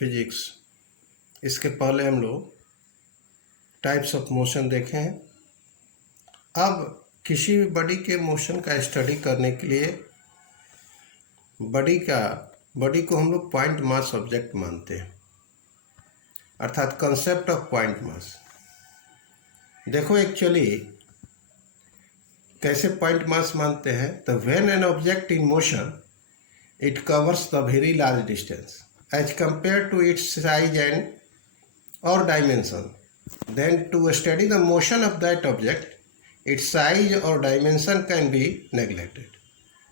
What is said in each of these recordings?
फिजिक्स, इसके पहले हम लोग टाइप्स ऑफ मोशन देखे हैं। अब किसी भी बॉडी के मोशन का स्टडी करने के लिए बॉडी को हम लोग पॉइंट मास ऑब्जेक्ट मानते हैं, अर्थात कंसेप्ट ऑफ पॉइंट मास। देखो एक्चुअली कैसे पॉइंट मास मानते हैं, तो when an object in motion it covers the very large distance as compare to its size and और dimension, then to study the motion of that object, its size or dimension can be neglected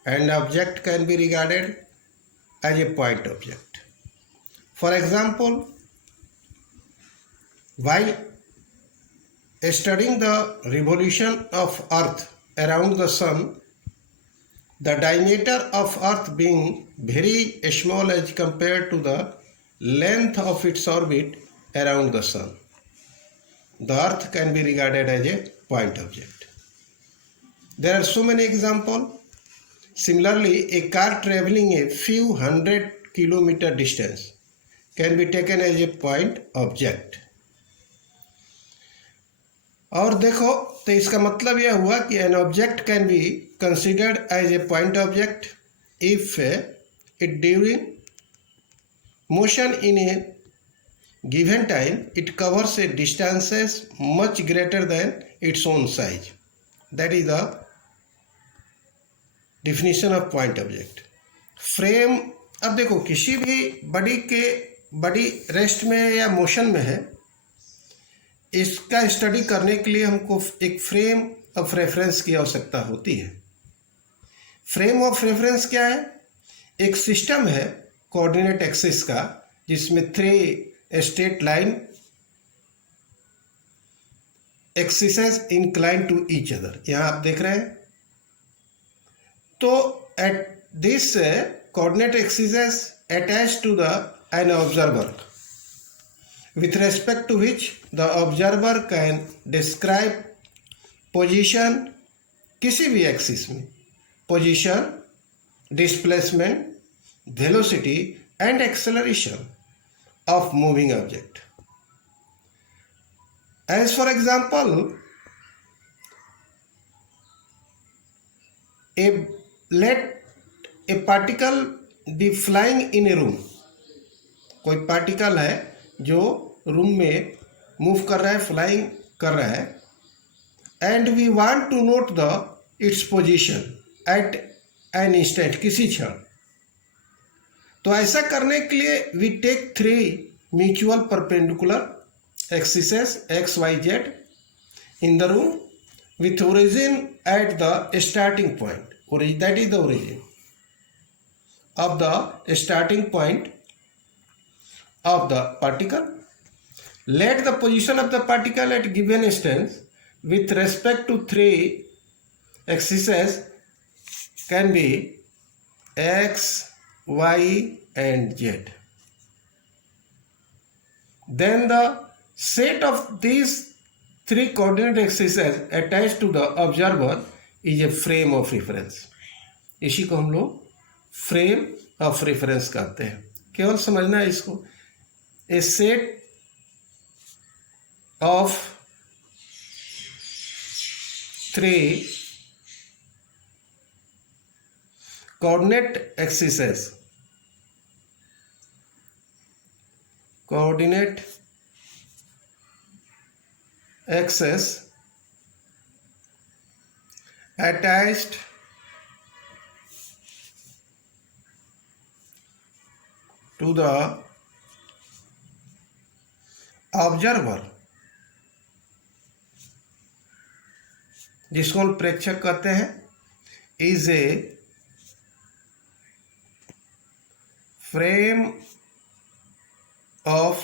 and object can be regarded as a point object. For example, while studying the revolution of earth around the sun, the diameter of earth being very small as compared to the length of its orbit around the sun, the earth can be regarded as a point object. There are so many examples. Similarly, a car traveling a few hundred kilometer distance can be taken as a point object. और देखो तो इसका मतलब यह हुआ कि an object can be considered as a point object if it during motion in a given time it covers a distances much greater than its own size. That is the definition of point object. Frame, अब देखो किसी भी body rest में या मोशन में है, इसका स्टडी करने के लिए हमको एक फ्रेम ऑफ रेफरेंस की आवश्यकता होती है। फ्रेम ऑफ रेफरेंस क्या है? एक सिस्टम है कोऑर्डिनेट एक्सिस का, जिसमें 3 straight line axes incline to each other, यहां आप देख रहे हैं। तो at this coordinate axes attach to the an observer with respect to which the observer can describe position, किसी भी एक्सिस में position, displacement, velocity and acceleration of moving object. As for example, let a particle be flying in a room. कोई पार्टिकल है जो रूम में मूव कर रहा है, फ्लाइंग कर रहा है, and we want to note the its position at an instant, किसी क्षण। तो ऐसा करने के लिए we take 3 mutual perpendicular axes X Y Z in the room with origin at the starting point. That is the origin of the starting point of the particle. Let the position of the particle at given instance with respect to 3 axes can be x, y and z. Then the set of these 3 coordinate axes attached to the observer is a frame of reference. इसी को हम लोग frame of reference कहते हैं। केवल समझना है इसको। ए set of 3 coordinate axes attached to the observer, जिसको हम प्रेक्षक कहते हैं, is a frame of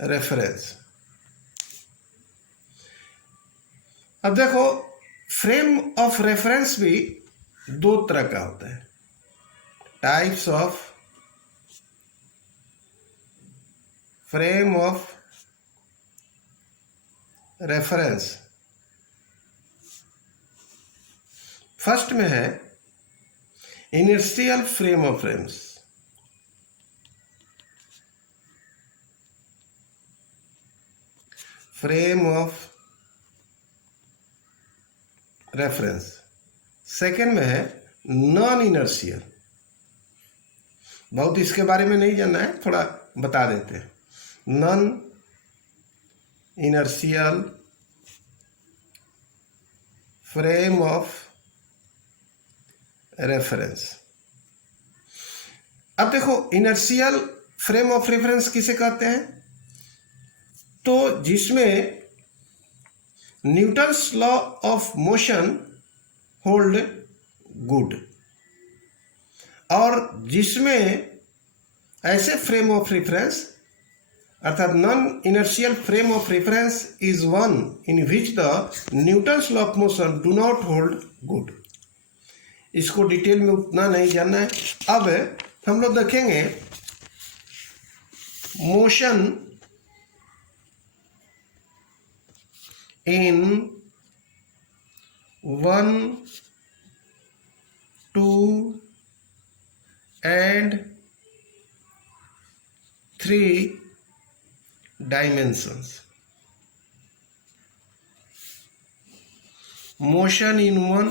reference. अब देखो फ्रेम ऑफ रेफरेंस भी 2 तरह का होता है। Types of frame of reference. First में है inertial frame of reference frame of reference. Second में है नॉन इनर्शियल। बहुत इसके बारे में नहीं जानना है, थोड़ा बता देते हैं। Non inertial frame of reference. अब देखो, इनर्शियल फ्रेम ऑफ रेफरेंस किसे कहते हैं? तो जिसमें Newton's law of motion hold good, और जिसमें ऐसे फ्रेम ऑफ रेफरेंस अर्थात non inertial frame of reference is one in which the Newton's law of motion do not hold good. इसको डिटेल में उतना नहीं जानना है। अब हम लोग देखेंगे मोशन इन 1, 2 and 3 dimensions. Motion in 1,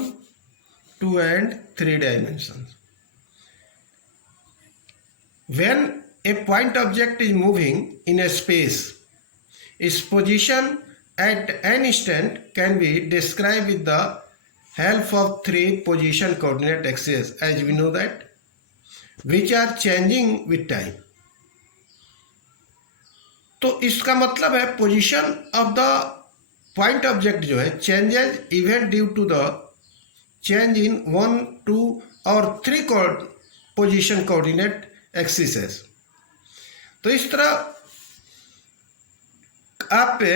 2 and 3 dimensions. When a point object is moving in a space, its position at an instant can be described with the help of 3 position coordinate axes, as we know that, which are changing with time. तो इसका मतलब है position of the point object जो है changes even due to the change in 1, 2 और 3 position coordinate axis. तो इस तरह आप पे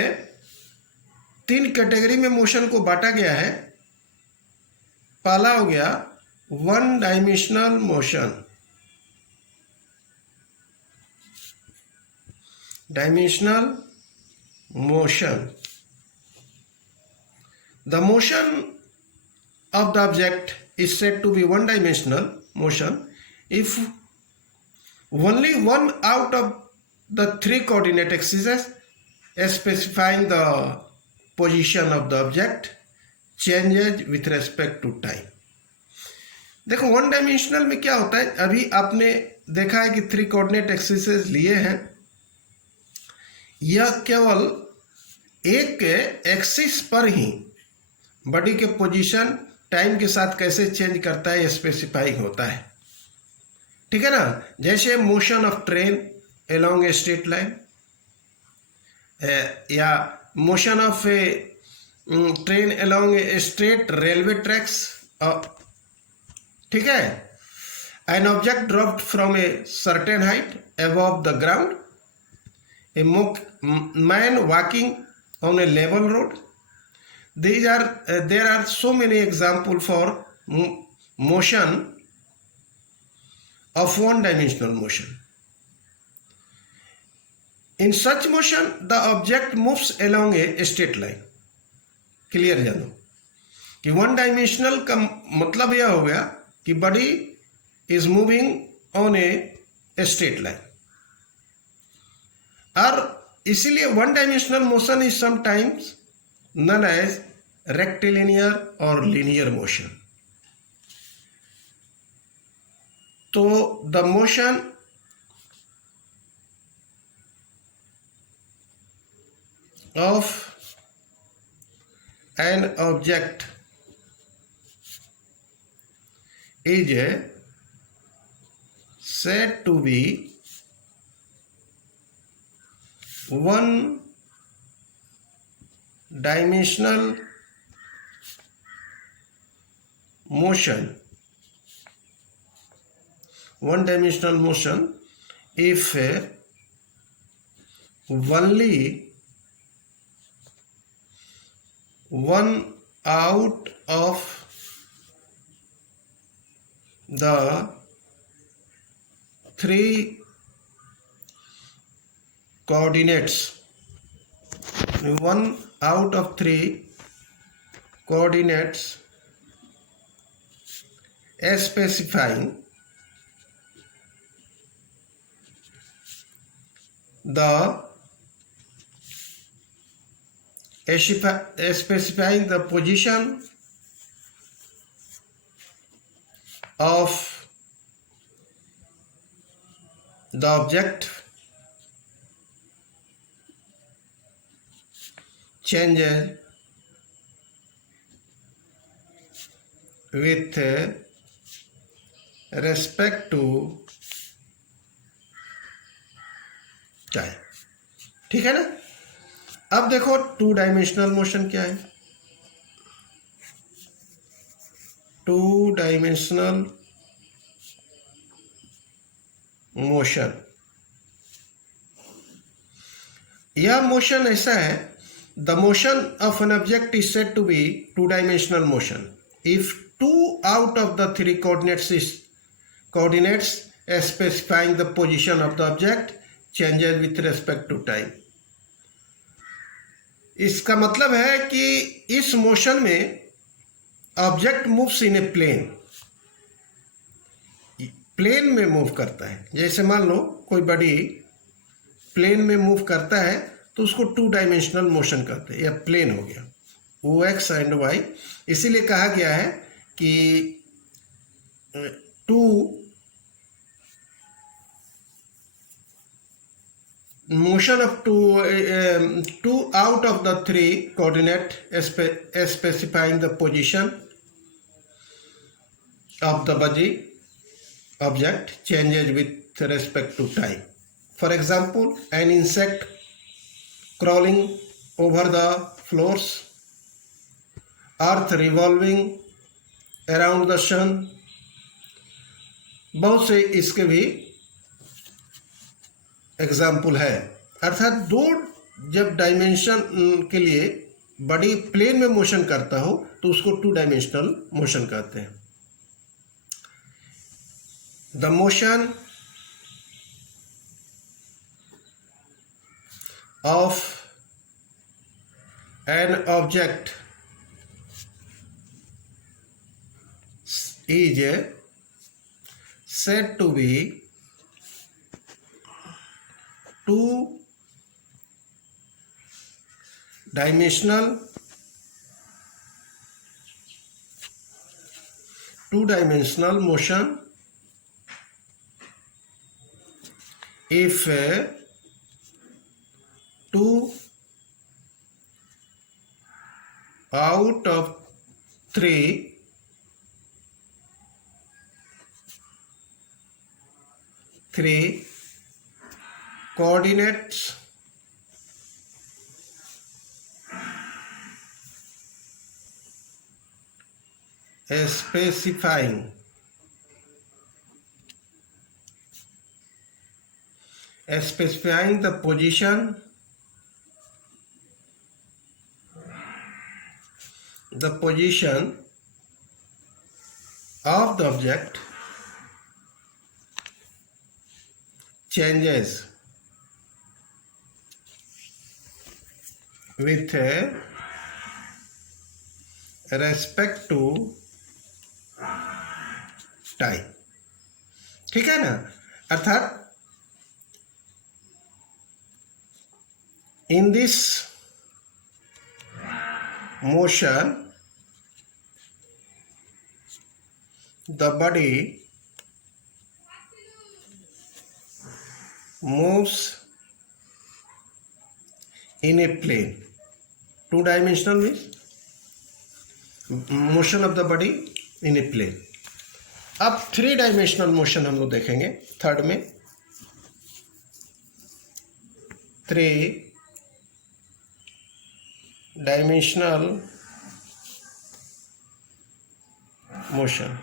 3 कैटेगरी में मोशन को बांटा गया है। पहला हो गया 1 dimensional motion. Dimensional motion. The motion of the object is said to be one-dimensional motion if only one out of the 3 coordinate axes specifying the position of the object changes with respect to time. देखो, 1 डायमेंशनल में क्या होता है, अभी आपने देखा है कि 3 कोऑर्डिनेट एक्सिस लिए हैं। यह केवल एक एक्सिस पर ही बॉडी के पोजीशन टाइम के साथ कैसे चेंज करता है स्पेसिफाइंग होता है, ठीक है ना। जैसे motion of train along a straight line, या motion of a train along a straight railway tracks, ठीक है। An object dropped from a certain height above the ground, a man walking on a level road. There are so many examples for motion of one-dimensional motion. In such motion, the object moves along a straight line. Clear जानो कि 1 डायमेंशनल का मतलब यह हो गया कि body is moving on a straight line, और इसीलिए 1 dimensional motion is sometimes known as rectilinear और लीनियर मोशन। तो the motion of an object is said to be one dimensional motion if only one out of the 3 coordinates, one out of 3 coordinates specifying the specifying the position of the object changes with respect to time. ठीक है ना। अब देखो to dimensional motion क्या है। Two dimensional motion, यह motion ऐसा है, the motion of an object is said to be two dimensional motion if two out of the three coordinates specifying the position of the object changes with respect to time। इसका मतलब है कि इस motion में object moves in a plane, plane में move करता है। जैसे मान लो कोई बॉडी प्लेन में मूव करता है तो उसको टू डायमेंशनल मोशन कहते हैं, या प्लेन हो गया ओ एक्स एंड वाई। इसीलिए कहा गया है कि to motion of two out of the three coordinate specifying the position of the body object changes with respect to time। For example, an insect crawling over the floors, earth revolving around the sun, बहुत से इसके भी एग्जाम्पल है। अर्थात दो जब डायमेंशन के लिए बॉडी प्लेन में मोशन करता हो तो उसको टू डायमेंशनल मोशन कहते हैं। The motion of an object is said to be two dimensional motion if two out of three coordinates specifying the position of the object changes with respect to time. ठीक है ना। अर्थात in this motion the body moves in a plane। two dimensional means motion of the body in a plane। अब three dimensional motion हम लोग देखेंगे थर्ड में। Three dimensional motion,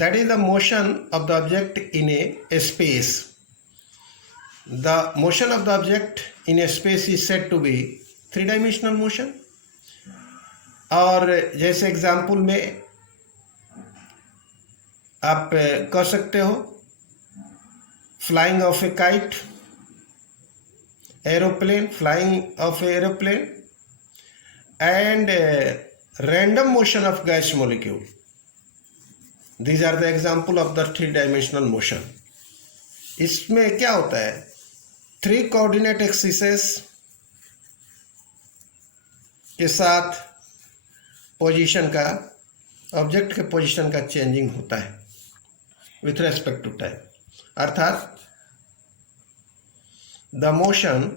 that is the motion of the object in a space। The motion of the object in a space is said to be three dimensional motion. और जैसे example में आप कह सकते हो flying of a kite, aeroplane, flying of a aeroplane and random motion of gas molecule. These are the example of the three dimensional motion. इसमें क्या होता है, थ्री कोऑर्डिनेट एक्सिसेस के साथ पोजीशन का, ऑब्जेक्ट के पोजीशन का चेंजिंग होता है विथ रेस्पेक्ट टू टाइम, अर्थात the motion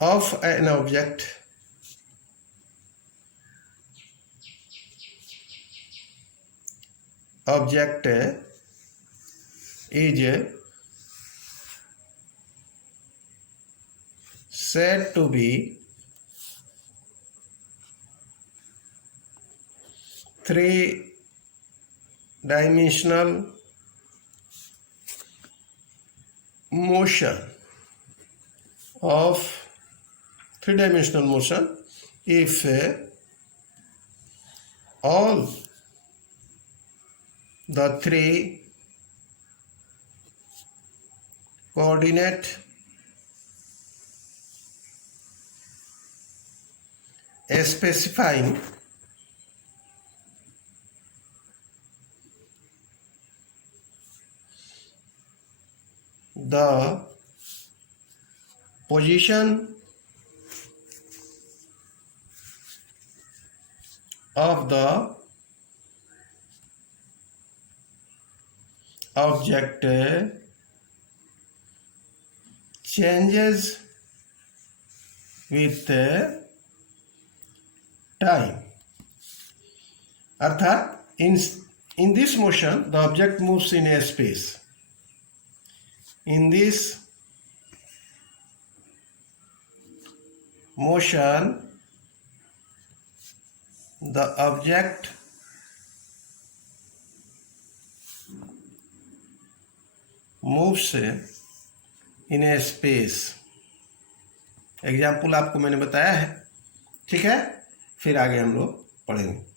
of an object is said to be three-dimensional motion if all the three coordinate specifying the position of the object changes with time, अर्थात in this motion the object moves in a space. In this motion the object moves in a space. Example आपको मैंने बताया है, ठीक है। फिर आगे हम लोग पढ़ेंगे।